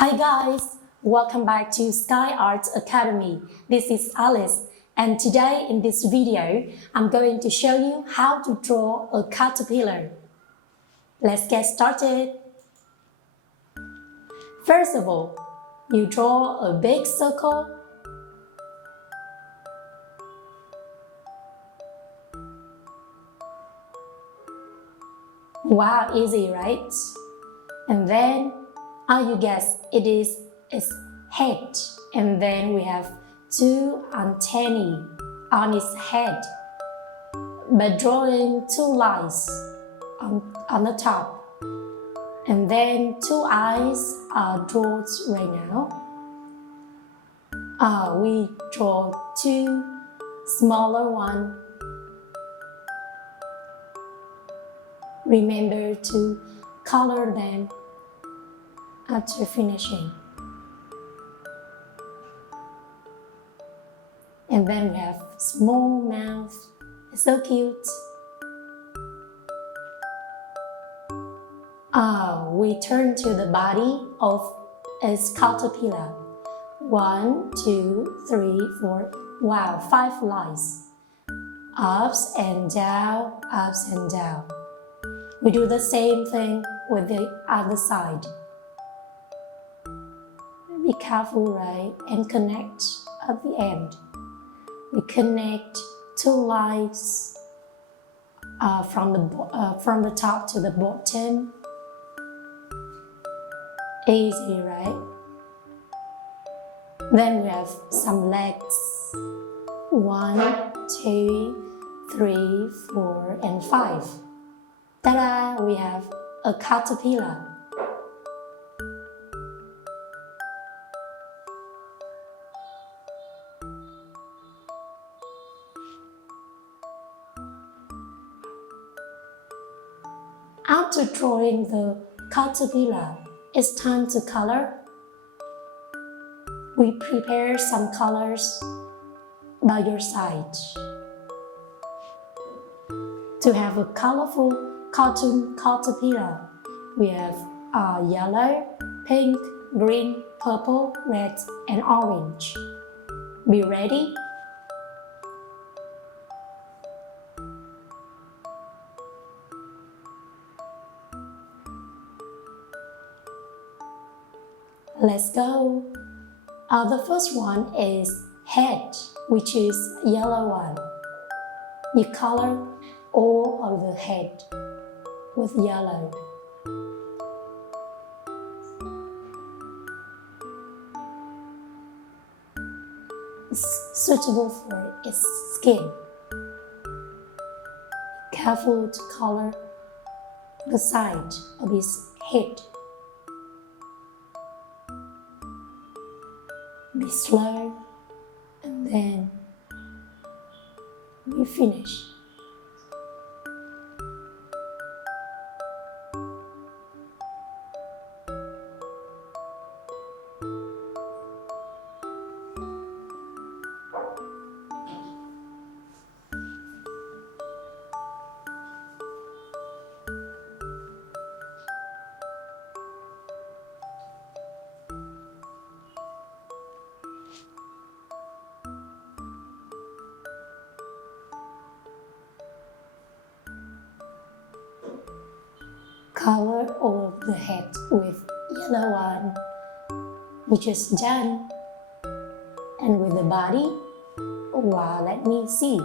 Hi guys, welcome back to Sky Arts Academy. This is Alice, and today in this video, I'm going to show you how to draw a caterpillar. Let's get started. First of all, you draw a big circle. Wow, easy, right? And then, you guess it is its head. And then we have two antennae on its head. By drawing two lines on the top. And then two eyes are drawn right now. We draw two smaller ones. Remember to color them after finishing. And then we have small mouth. It's so cute. We turn to the body of its caterpillar. 1, 2, 3, 4. Wow, 5 lines. Ups and down, ups and down. We do the same thing with the other side. Be careful, right? And connect at the end. We connect two lines from the top to the bottom. Easy, right? Then we have some legs. 1, 2, 3, 4, and 5. Ta-da! We have a caterpillar. After drawing the caterpillar, it's time to color. We prepare some colors by your side. To have a colorful cartoon caterpillar, we have yellow, pink, green, purple, red, and orange. Be ready? Let's go. The first one is head, which is yellow one. You color all of the head with yellow. It's suitable for its skin. Careful to color the side of its head. Be slow, and then we finish. Color all of the head with yellow one, which is done. And with the body, wow, let me see.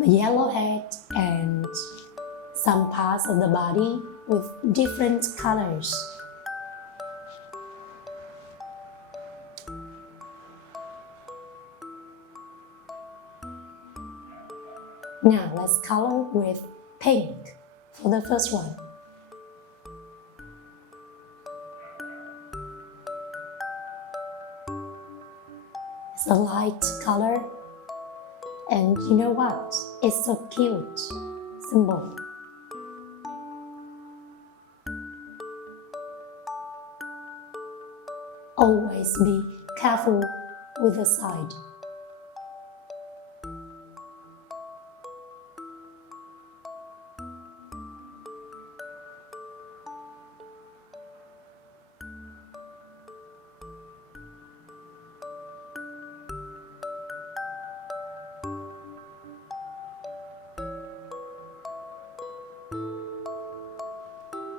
The yellow head and some parts of the body with different colors. Now let's color with pink for the first one. It's a light color, and you know what? It's so cute, simple. Always be careful with the side.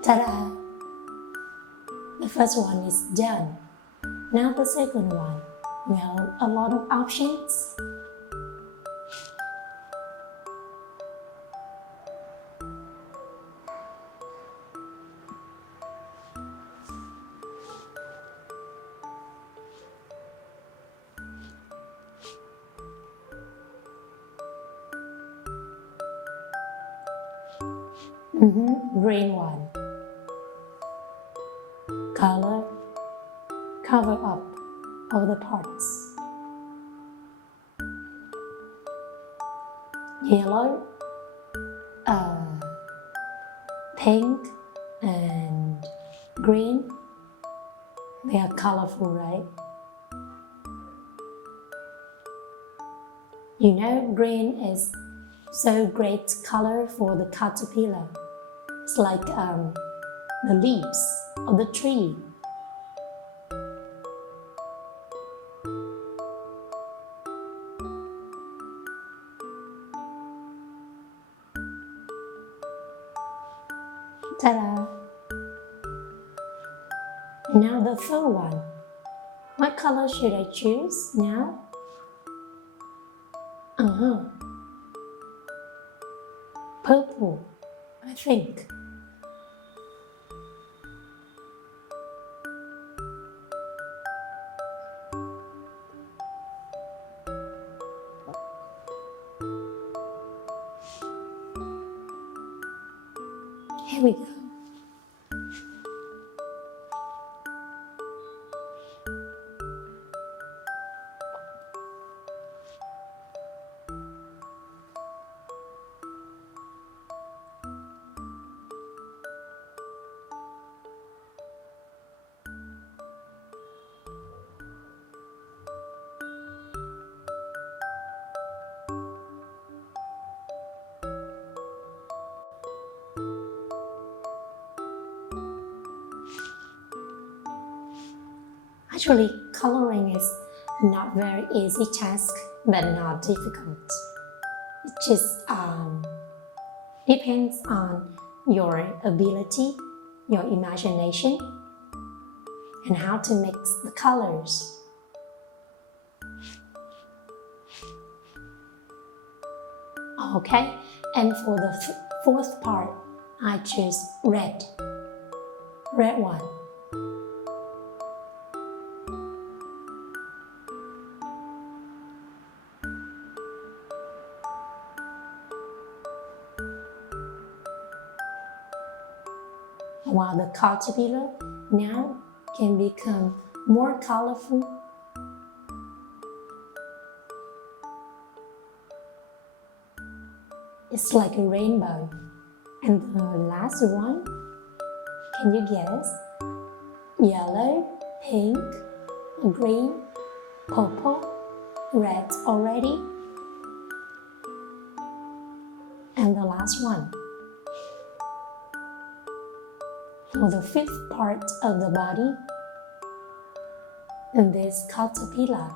Ta-da! The first one is done. Now the second one. We have a lot of options. Green one. Color, cover up all the parts. Yellow, pink and green. They are colorful, right? You know, green is so great color for the caterpillar. It's like the leaves of the tree. Ta-da! Now the third one. What color should I choose now? Purple, I think. Here we go. Actually, coloring is not very easy task, but not difficult. It just depends on your ability, your imagination, and how to mix the colors. Okay, and for the fourth part, I choose red. Red one. While the caterpillar now can become more colorful. It's like a rainbow. And the last one, can you guess? Yellow, pink, green, purple, red already. And the last one. For the fifth part of the body, in this caterpillar.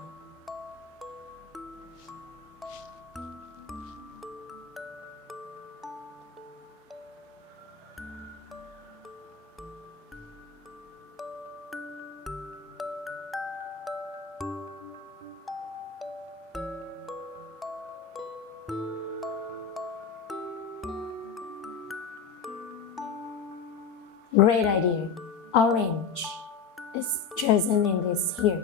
Great idea. Orange is chosen in this here.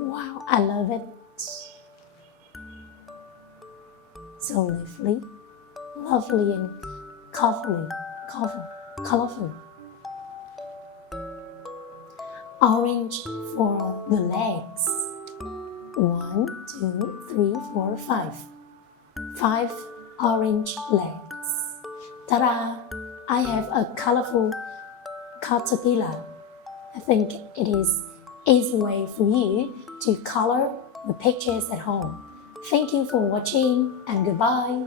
Wow, I love it. So lively, lovely and colorful. Orange for the legs. 1, 2, 3, 4, 5. 5 orange legs. Ta-da! I have a colorful caterpillar. I think it is easy way for you to color the pictures at home. Thank you for watching and goodbye.